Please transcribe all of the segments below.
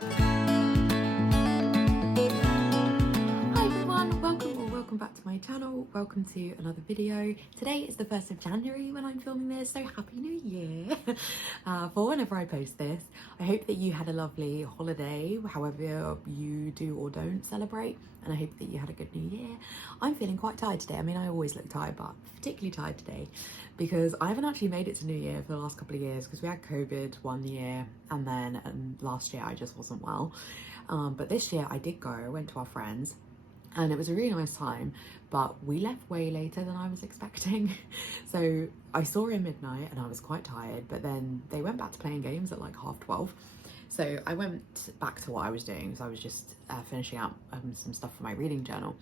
Hi everyone, welcome back to my channel. Welcome to another video. Today is the 1st of January when I'm filming this, so Happy New Year for whenever I post this. I hope that you had a lovely holiday, however you do or don't celebrate, and I hope that you had a good New Year. I'm feeling quite tired today. I mean, I always look tired, but particularly tired today because I haven't actually made it to New Year for the last couple of years because we had COVID one year and then last year I just wasn't well. But this year I did go. I went to our friends and it was a really nice time, but we left way later than I was expecting. So I saw him midnight and I was quite tired, but then they went back to playing games at like 12:30. So I went back to what I was doing. So I was just finishing out some stuff for my reading journal.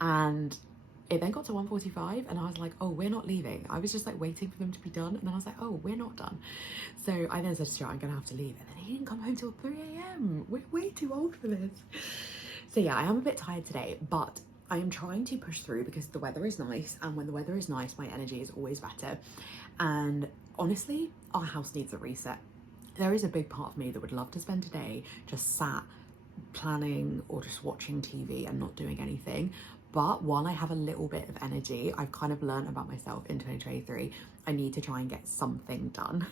And it then got to 1:45 and I was like, oh, we're not leaving. I was just like waiting for them to be done. And then I was like, oh, we're not done. So I then said to Stuart, I'm gonna have to leave. And then he didn't come home till 3 a.m. We're way too old for this. So yeah, I am a bit tired today, but I am trying to push through because the weather is nice. And when the weather is nice, my energy is always better. And honestly, our house needs a reset. There is a big part of me that would love to spend today just sat planning or just watching TV and not doing anything. But while I have a little bit of energy, I've kind of learned about myself in 2023, I need to try and get something done.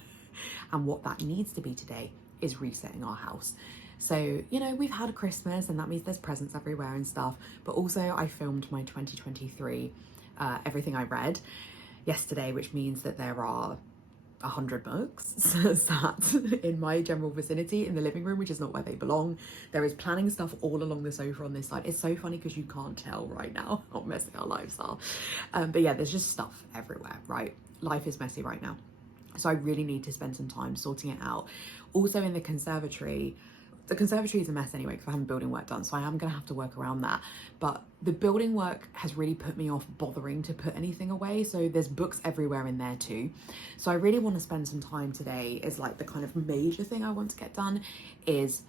And what that needs to be today is resetting our house. So, you know, we've had a Christmas and that means there's presents everywhere and stuff. But also I filmed my 2023, everything I read yesterday, which means that there are 100 books sat in my general vicinity in the living room, which is not where they belong. There is planning stuff all along the sofa on this side. It's so funny because you can't tell right now how messy our lives are. But yeah, there's just stuff everywhere, right? Life is messy right now. So I really need to spend some time sorting it out. Also in the conservatory is a mess anyway because I haven't building work done, so I am going to have to work around that. But the building work has really put me off bothering to put anything away, so there's books everywhere in there too. So I really want to spend some time today, is like the kind of major thing I want to get done is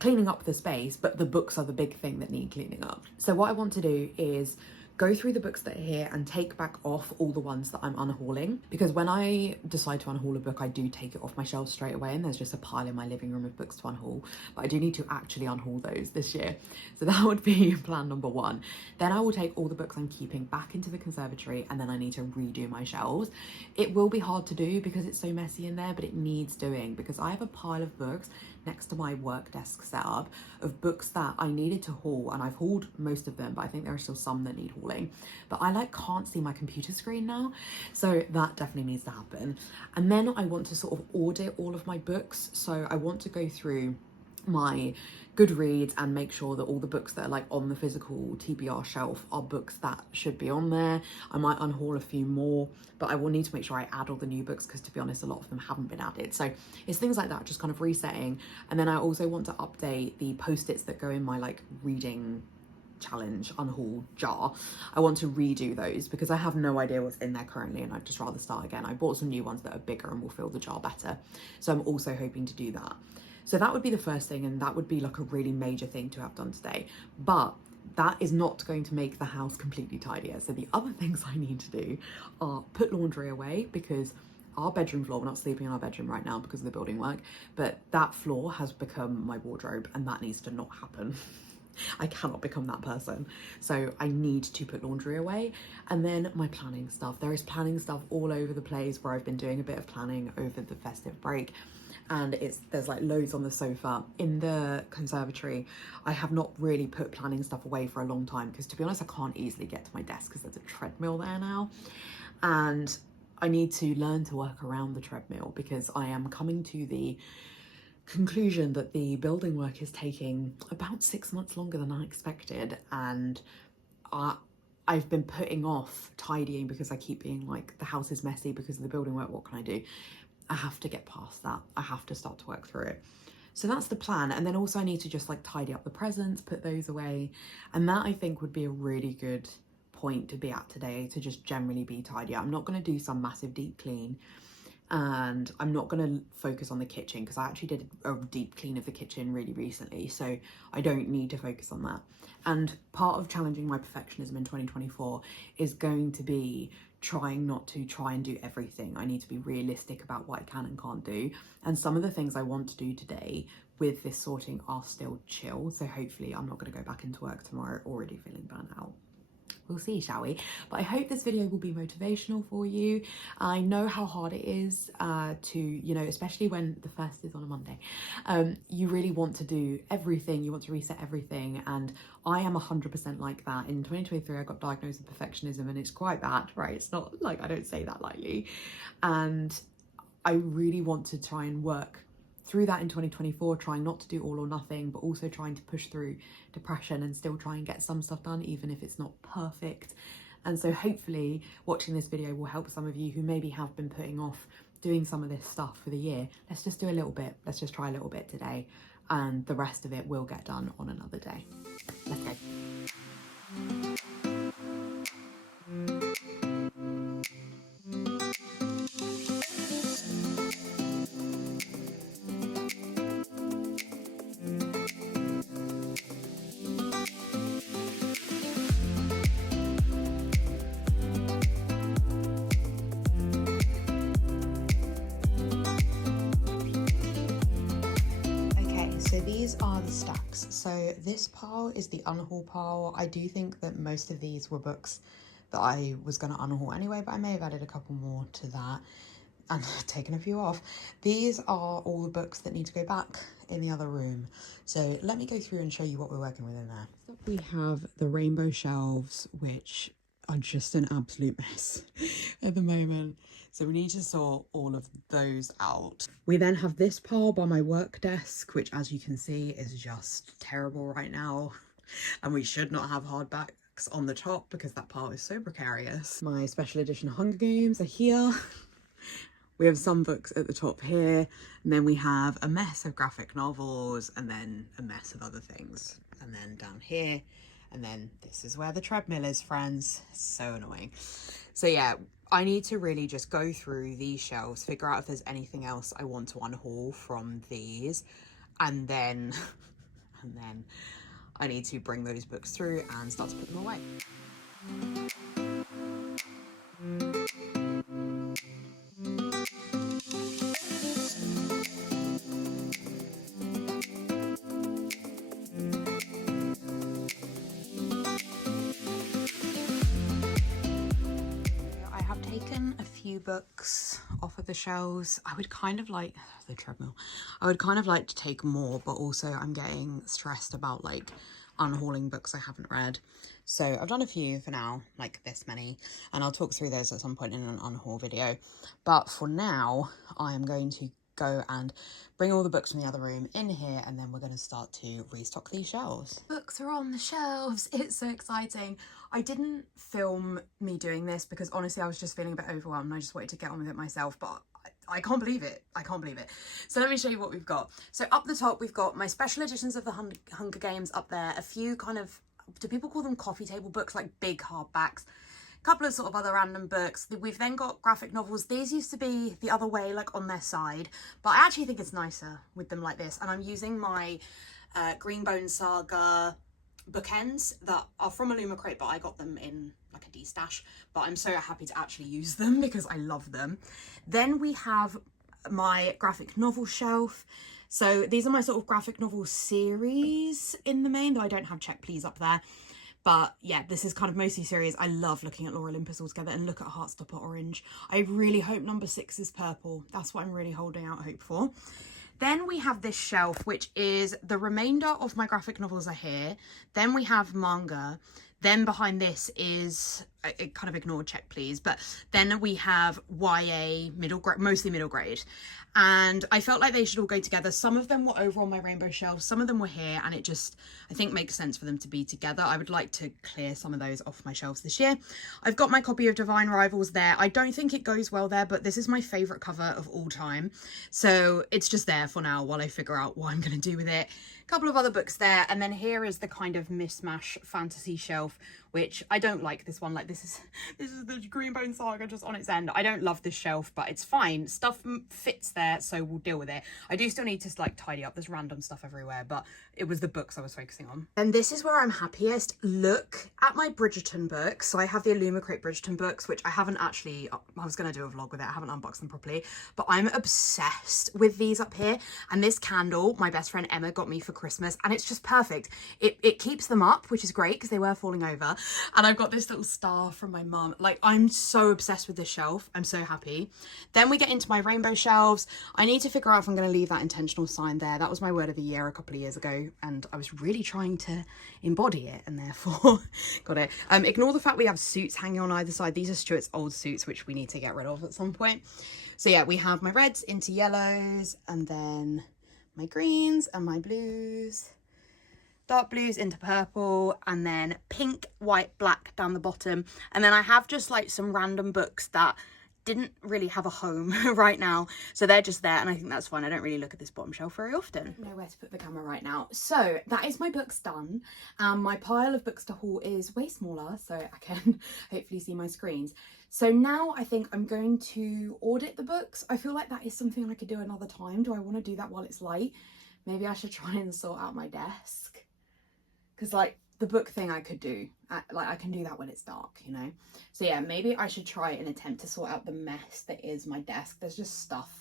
cleaning up the space, but the books are the big thing that need cleaning up. So what I want to do is go through the books that are here and take back off all the ones that I'm unhauling, because when I decide to unhaul a book, I do take it off my shelves straight away and there's just a pile in my living room of books to unhaul. But I do need to actually unhaul those this year. So that would be plan number one. Then I will take all the books I'm keeping back into the conservatory and then I need to redo my shelves. It will be hard to do because it's so messy in there, but it needs doing because I have a pile of books next to my work desk setup of books that I needed to haul, and I've hauled most of them, but I think there are still some that need hauling. But I like can't see my computer screen now, so that definitely needs to happen. And then I want to sort of audit all of my books. So I want to go through my Goodreads and make sure that all the books that are like on the physical TBR shelf are books that should be on there. I might unhaul a few more, but I will need to make sure I add all the new books because to be honest, a lot of them haven't been added. So it's things like that, just kind of resetting. And then I also want to update the post-its that go in my like reading challenge unhaul jar. I want to redo those because I have no idea what's in there currently and I'd just rather start again. I bought some new ones that are bigger and will fill the jar better. So I'm also hoping to do that. So that would be the first thing, and that would be like a really major thing to have done today. But that is not going to make the house completely tidier. So the other things I need to do are put laundry away because our bedroom floor, we're not sleeping in our bedroom right now because of the building work, but that floor has become my wardrobe and that needs to not happen. I cannot become that person. So I need to put laundry away. And then my planning stuff. There is planning stuff all over the place where I've been doing a bit of planning over the festive break. And there's like loads on the sofa. In the conservatory, I have not really put planning stuff away for a long time because to be honest, I can't easily get to my desk because there's a treadmill there now. And I need to learn to work around the treadmill because I am coming to the conclusion that the building work is taking about 6 months longer than I expected, and I've been putting off tidying because I keep being like, the house is messy because of the building work, what can I do? I have to get past that. I have to start to work through it. So that's the plan. And then also I need to just like tidy up the presents, put those away. And that I think would be a really good point to be at today, to just generally be tidy. I'm not going to do some massive deep clean. And I'm not going to focus on the kitchen because I actually did a deep clean of the kitchen really recently, so I don't need to focus on that. And part of challenging my perfectionism in 2024 is going to be trying not to try and do everything. I need to be realistic about what I can and can't do. And some of the things I want to do today with this sorting are still chill. So hopefully I'm not going to go back into work tomorrow already feeling burnt out. We'll see, shall we? But I hope this video will be motivational for you. I know how hard it is to, you know, especially when the first is on a Monday. You really want to do everything. You want to reset everything. And I am 100% like that. In 2023, I got diagnosed with perfectionism, and it's quite bad, right? It's not like, I don't say that lightly. And I really want to try and work through that in 2024, trying not to do all or nothing, but also trying to push through depression and still try and get some stuff done, even if it's not perfect. And so hopefully watching this video will help some of you who maybe have been putting off doing some of this stuff for the year. Let's just do a little bit. Let's just try a little bit today, and the rest of it will get done on another day. Let's go. So these are the stacks. So this pile is the unhaul pile. I do think that most of these were books that I was going to unhaul anyway, but I may have added a couple more to that and taken a few off. These are all the books that need to go back in the other room. So let me go through and show you what we're working with in there. We have the rainbow shelves, which are just an absolute mess at the moment. So we need to sort all of those out. We then have this pile by my work desk, which as you can see is just terrible right now. And we should not have hardbacks on the top because that pile is so precarious. My special edition Hunger Games are here. We have some books at the top here, and then we have a mess of graphic novels, and then a mess of other things. And then down here, and then this is where the treadmill is, friends. It's so annoying. So yeah, I need to really just go through these shelves, figure out if there's anything else I want to unhaul from these, and then I need to bring those books through and start to put them away. Books off of the shelves. I would kind of like the treadmill. I would kind of like to take more, but also I'm getting stressed about like unhauling books I haven't read. So I've done a few for now, like this many, and I'll talk through those at some point in an unhaul video. But for now, I am going to go and bring all the books from the other room in here, and then we're going to start to restock these shelves. Books are on the shelves. It's so exciting. I didn't film me doing this because honestly I was just feeling a bit overwhelmed and I just wanted to get on with it myself, but I can't believe it. I can't believe it. So let me show you what we've got. So up the top we've got my special editions of the Hunger Games up there, a few kind of, do people call them coffee table books, like big hardbacks, a couple of sort of other random books. We've then got graphic novels. These used to be the other way, like on their side, but I actually think it's nicer with them like this, and I'm using my Greenbone Saga bookends that are from a Luma crate, but I got them in like a D-stash, but I'm so happy to actually use them because I love them. Then we have my graphic novel shelf. So these are my sort of graphic novel series in the main, though I don't have Check Please up there. But yeah, this is kind of mostly series. I love looking at Laura Olympus all together, and look at Heartstopper orange. I really hope number 6 is purple. That's what I'm really holding out hope for. Then we have this shelf, which is the remainder of my graphic novels are here. Then we have manga. Then behind this is, I kind of ignored Check Please, but then we have YA, mostly middle grade. And I felt like they should all go together. Some of them were over on my rainbow shelf, some of them were here, and it just, I think, makes sense for them to be together. I would like to clear some of those off my shelves this year. I've got my copy of Divine Rivals there. I don't think it goes well there, but this is my favourite cover of all time. So it's just there for now while I figure out what I'm going to do with it. A couple of other books there, and then here is the kind of mishmash fantasy shelf, which I don't like this one. Like, this is the Greenbone Saga just on its end. I don't love this shelf, but it's fine. Stuff fits there, so we'll deal with it. I do still need to like tidy up. There's random stuff everywhere, but it was the books I was focusing on. And this is where I'm happiest. Look at my Bridgerton books. So I have the Illumicrate Bridgerton books, which I haven't actually, I was going to do a vlog with it. I haven't unboxed them properly, but I'm obsessed with these up here. And this candle, my best friend Emma got me for Christmas, and it's just perfect. It keeps them up, which is great because they were falling over. And I've got this little star from my mum. Like, I'm so obsessed with this shelf. I'm so happy. Then we get into my rainbow shelves. I need to figure out if I'm going to leave that intentional sign there. That was my word of the year a couple of years ago, and I was really trying to embody it, and therefore got it. Ignore the fact we have suits hanging on either side. These are Stuart's old suits, which we need to get rid of at some point. So yeah, we have my reds into yellows, and then my greens and my blues, dark blues into purple, and then pink, white, black down the bottom. And then I have just like some random books that didn't really have a home right now, so they're just there, and I think that's fine. I don't really look at this bottom shelf very often. I don't know where to put the camera right now. So that is my books done. My pile of books to haul is way smaller, so I can hopefully see my screens. So now I think I'm going to audit the books. I feel like that is something I could do another time. Do I want to do that while it's light? Maybe I should try and sort out my desk, because like the book thing I could do, like I can do that when it's dark, you know. So yeah, maybe I should try and attempt to sort out the mess that is my desk. There's just stuff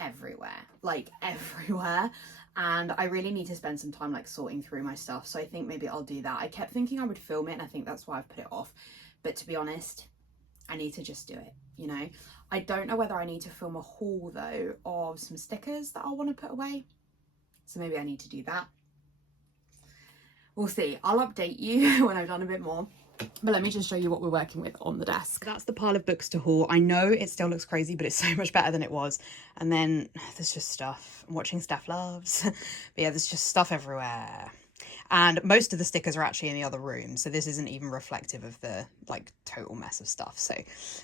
everywhere, like everywhere, and I really need to spend some time like sorting through my stuff. So I think maybe I'll do that. I kept thinking I would film it, and I think that's why I've put it off, but to be honest, I need to just do it, you know. I don't know whether I need to film a haul though of some stickers that I'll want to put away, so maybe I need to do that. We'll see. I'll update you when I've done a bit more. But let me just show you what we're working with on the desk. That's the pile of books to haul. I know it still looks crazy, but it's so much better than it was. And then there's just stuff. I'm watching Steph Loves. But yeah, there's just stuff everywhere. And most of the stickers are actually in the other room, so this isn't even reflective of the like total mess of stuff. So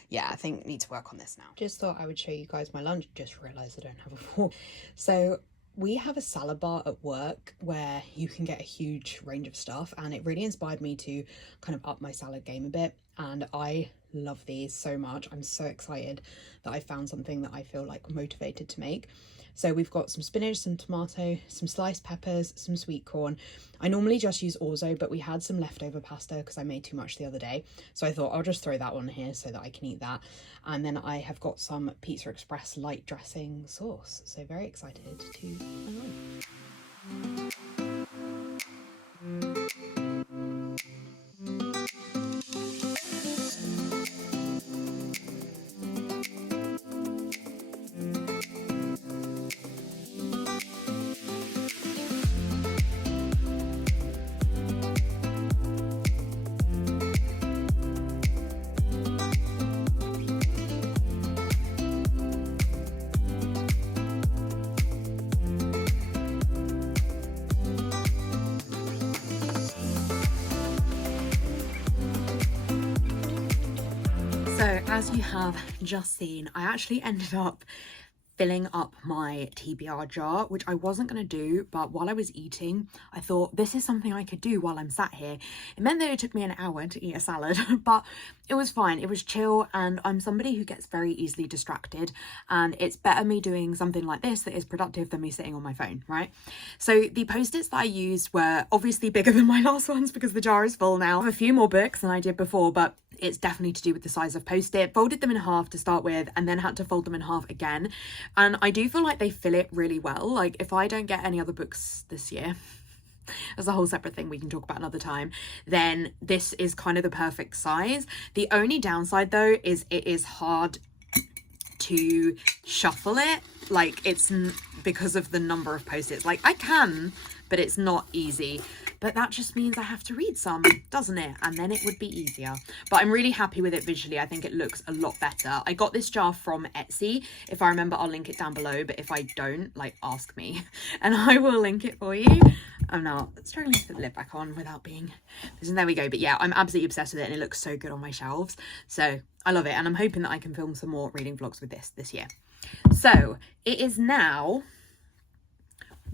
yeah, I think I need to work on this now. Just thought I would show you guys my lunch. Just realised I don't have a fork. So we have a salad bar at work where you can get a huge range of stuff, and it really inspired me to kind of up my salad game a bit, and I love these so much. I'm so excited that I found something that I feel like motivated to make. So we've got some spinach, some tomato, some sliced peppers, some sweet corn. I normally just use orzo, but we had some leftover pasta because I made too much the other day. So I thought I'll just throw that on here so that I can eat that. And then I have got some Pizza Express light dressing sauce. So very excited to eat along. So as you have just seen, I actually ended up filling up my TBR jar, which I wasn't going to do, but while I was eating, I thought this is something I could do while I'm sat here. It meant that it took me an hour to eat a salad, but it was fine. It was chill, and I'm somebody who gets very easily distracted, and it's better me doing something like this that is productive than me sitting on my phone, right? So the post-its that I used were obviously bigger than my last ones because the jar is full now. I have a few more books than I did before, but it's definitely to do with the size of post-it. Folded them in half to start with, and then had to fold them in half again, and I do feel like they fill it really well. Like if I don't get any other books this year, as a whole separate thing we can talk about another time, then this is kind of the perfect size. The only downside though is it is hard to shuffle it, like it's because of the number of post-its. Like I can, but it's not easy. But that just means I have to read some, doesn't it? And then it would be easier. But I'm really happy with it visually. I think it looks a lot better. I got this jar from Etsy. If I remember, I'll link it down below. But if I don't, like, ask me and I will link it for you. I'm now struggling to put the lid back on without being... And there we go. But yeah, I'm absolutely obsessed with it, and it looks so good on my shelves. So I love it. And I'm hoping that I can film some more reading vlogs with this year. So it is now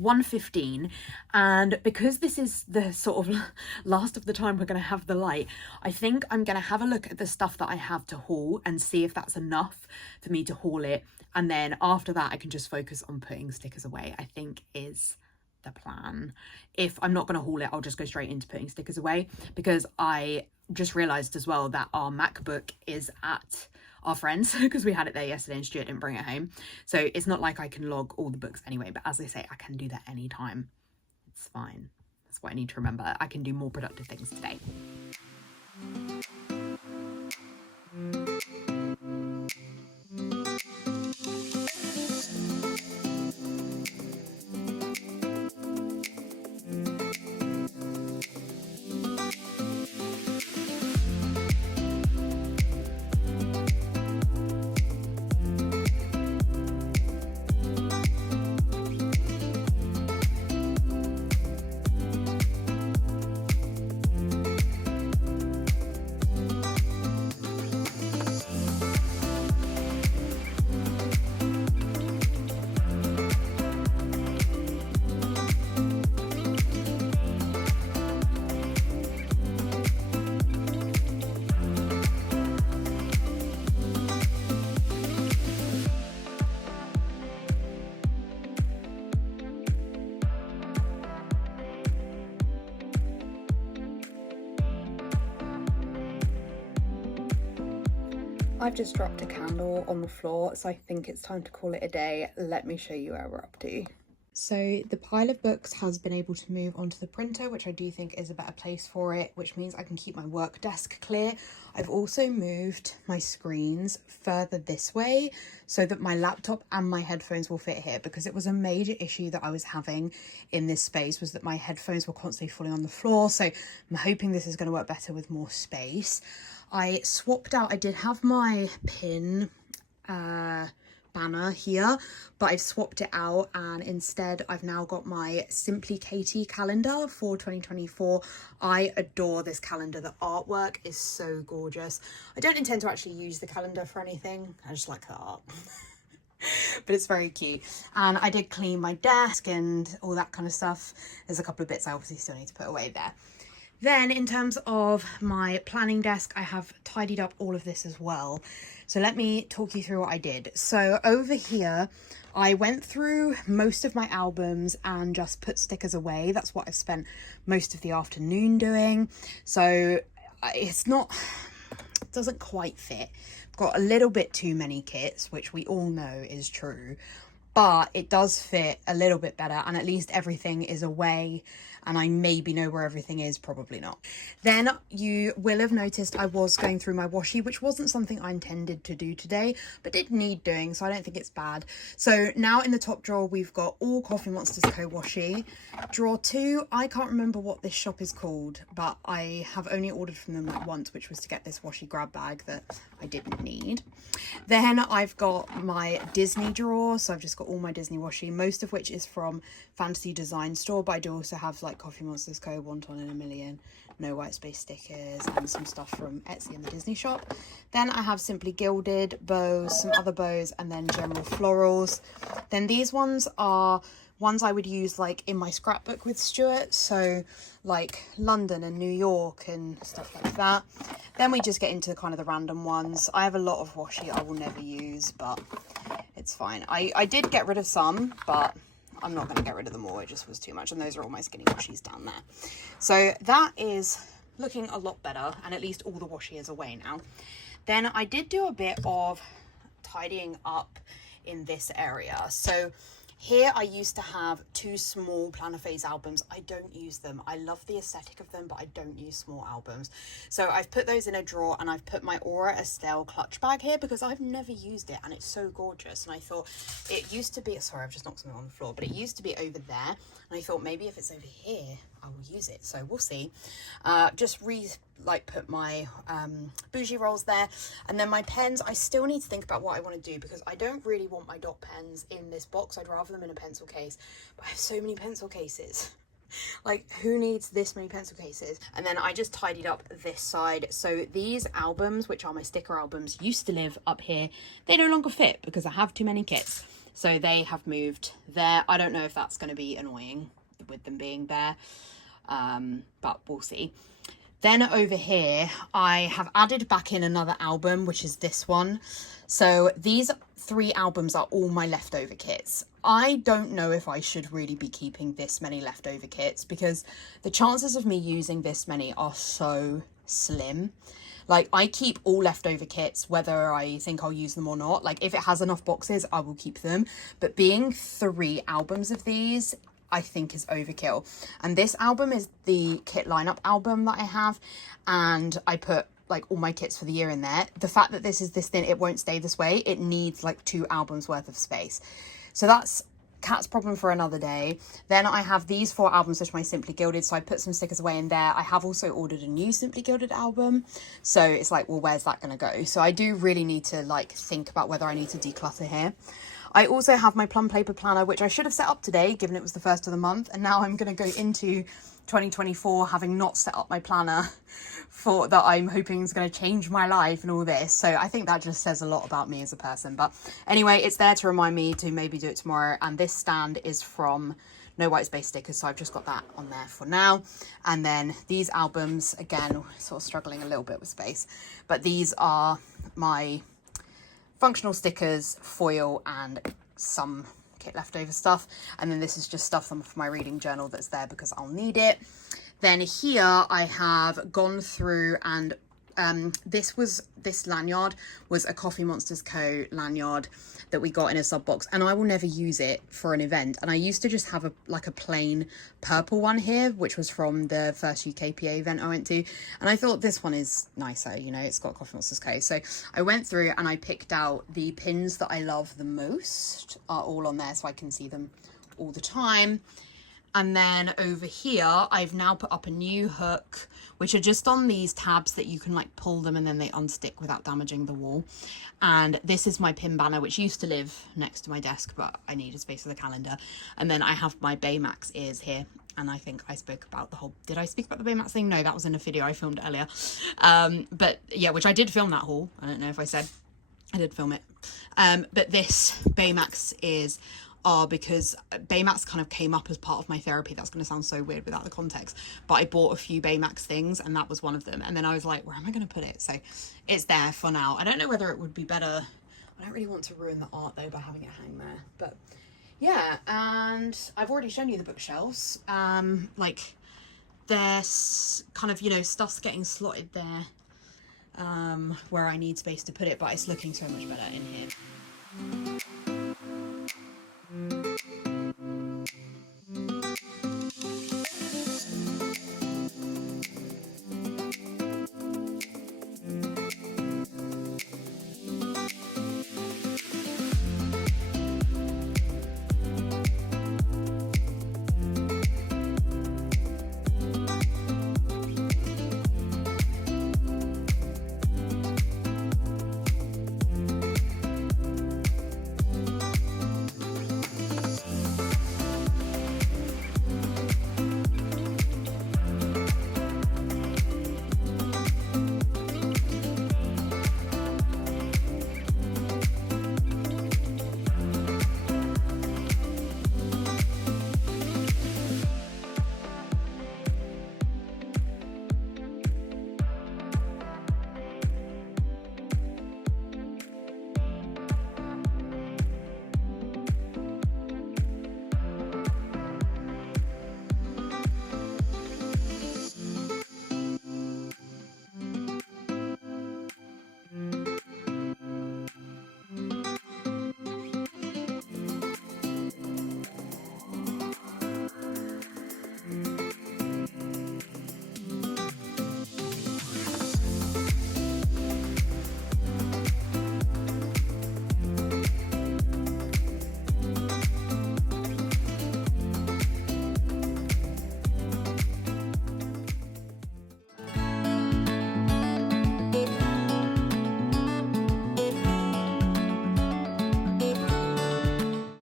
1:15, and because this is the sort of last of the time we're going to have the light, I think I'm going to have a look at the stuff that I have to haul and see if that's enough for me to haul it, and then after that I can just focus on putting stickers away, I think is the plan. If I'm not going to haul it, I'll just go straight into putting stickers away, because I just realized as well that our MacBook is at our friends because we had it there yesterday and Stuart didn't bring it home, so it's not like I can log all the books anyway, but as I say, I can do that anytime. It's fine. That's what I need to remember. I can do more productive things today. I've just dropped a candle on the floor, so I think it's time to call it a day. Let me show you where we're up to. So the pile of books has been able to move onto the printer, which I do think is a better place for it, which means I can keep my work desk clear. I've also moved my screens further this way so that my laptop and my headphones will fit here, because it was a major issue that I was having in this space, was that my headphones were constantly falling on the floor. So I'm hoping this is going to work better with more space. I swapped out, I did have my pin banner here, but I've swapped it out, and instead I've now got my Simply Katie calendar for 2024. I adore this calendar. The artwork is so gorgeous. I don't intend to actually use the calendar for anything. I just like the art. But it's very cute. And I did clean my desk and all that kind of stuff. There's a couple of bits I obviously still need to put away there. Then in terms of my planning desk, I have tidied up all of this as well. So let me talk you through what I did. So over here, I went through most of my albums and just put stickers away. That's what I've spent most of the afternoon doing. So it's not, it doesn't quite fit. I've got a little bit too many kits, which we all know is true, but it does fit a little bit better, and at least everything is away and I maybe know where everything is, probably not. Then you will have noticed I was going through my washi, which wasn't something I intended to do today, but did need doing, so I don't think it's bad. So now in the top drawer, we've got all Coffee Monsters Co. washi. Drawer 2, I can't remember what this shop is called, but I have only ordered from them once, which was to get this washi grab bag that I didn't need. Then I've got my Disney drawer, so I've just got all my Disney washi, most of which is from Fantasy Design Store, but I do also have like Coffee Monsters Co., One Ton in a Million, No White Space stickers, and some stuff from Etsy and the Disney shop. Then I have Simply Gilded bows, some other bows, and then general florals. Then these ones are ones I would use like in my scrapbook with Stuart, so like London and New York and stuff like that. Then we just get into kind of the random ones. I have a lot of washi I will never use, but it's fine. I did get rid of some, but I'm not going to get rid of them all. It just was too much. And those are all my skinny washis down there. So that is looking a lot better, and at least all the washi is away now. Then I did do a bit of tidying up in this area. So here I used to have 2 small planner phase albums. I don't use them. I love the aesthetic of them, but I don't use small albums. So I've put those in a drawer, and I've put my Aura Estelle clutch bag here because I've never used it and it's so gorgeous. And I thought it used to be, sorry, I've just knocked something on the floor, but it used to be over there. And I thought maybe if it's over here, I will use it. So we'll see. Just put my bougie rolls there, and then my pens. I still need to think about what I want to do, because I don't really want my dot pens in this box. I'd rather them in a pencil case, but I have so many pencil cases. Like, who needs this many pencil cases? And then I just tidied up this side. So these albums, which are my sticker albums, used to live up here. They no longer fit because I have too many kits. So they have moved there. I don't know if that's going to be annoying with them being there, but we'll see. Then over here, I have added back in another album, which is this one. So these 3 albums are all my leftover kits. I don't know if I should really be keeping this many leftover kits because the chances of me using this many are so slim. Like, I keep all leftover kits, whether I think I'll use them or not. Like, if it has enough boxes, I will keep them. But being 3 albums of these, I think is overkill. And this album is the kit lineup album that I have. And I put like all my kits for the year in there. The fact that this is this thin, it won't stay this way. It needs like 2 albums worth of space. So that's Cat's problem for another day. Then I have these 4 albums, which are my Simply Gilded. So I put some stickers away in there. I have also ordered a new Simply Gilded album. So it's like, well, where's that going to go? So I do really need to like think about whether I need to declutter here. I also have my plum paper planner, which I should have set up today, given it was the first of the month. And now I'm going to go into 2024 having not set up my planner for that I'm hoping is going to change my life and all this. So I think that just says a lot about me as a person. But anyway, it's there to remind me to maybe do it tomorrow. And this stand is from No White Space Stickers. So I've just got that on there for now. And then these albums, again, sort of struggling a little bit with space. But these are my functional stickers, foil, and some kit leftover stuff. And then this is just stuff from my reading journal that's there because I'll need it. Then here I have gone through and this lanyard was a Coffee Monsters Co. lanyard that we got in a sub box, and I will never use it for an event. And I used to just have a plain purple one here, which was from the first UKPA event I went to, and I thought this one is nicer, you know, it's got Coffee Monsters Co. So I went through and I picked out the pins that I love the most are all on there so I can see them all the time. And then over here, I've now put up a new hook, which are just on these tabs that you can like pull them and then they unstick without damaging the wall. And this is my pin banner, which used to live next to my desk, but I needed space for the calendar. And then I have my Baymax ears here. And I think I spoke about the whole, did I speak about the Baymax thing? No, that was in a video I filmed earlier. But yeah, which I did film that haul. I don't know if I said I did film it. But this Baymax ears are because Baymax kind of came up as part of my therapy. That's going to sound so weird without the context, but I bought a few Baymax things and that was one of them. And then I was like, where am I going to put it? So it's there for now. I don't know whether it would be better. I don't really want to ruin the art though by having it hang there, but yeah. And I've already shown you the bookshelves. Like there's kind of, you know, stuff's getting slotted there where I need space to put it, but it's looking so much better in here.